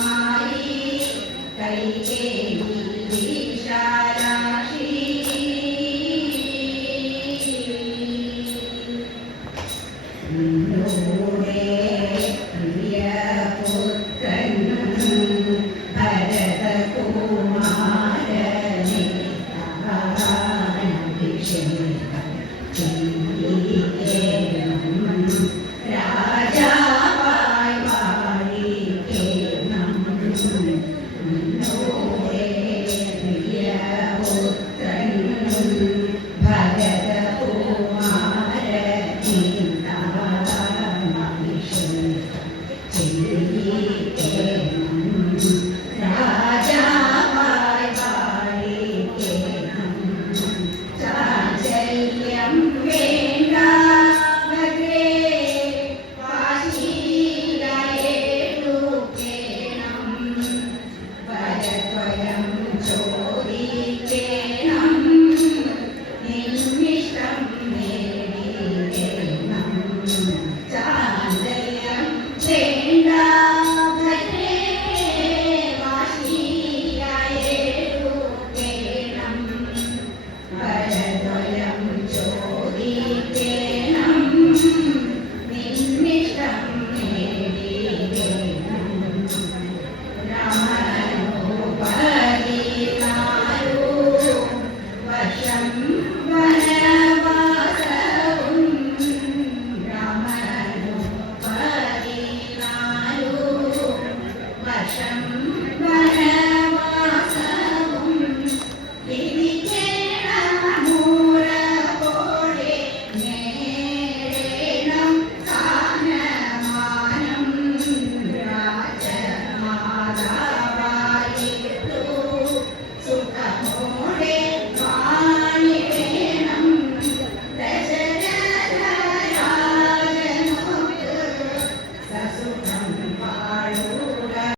माई कई के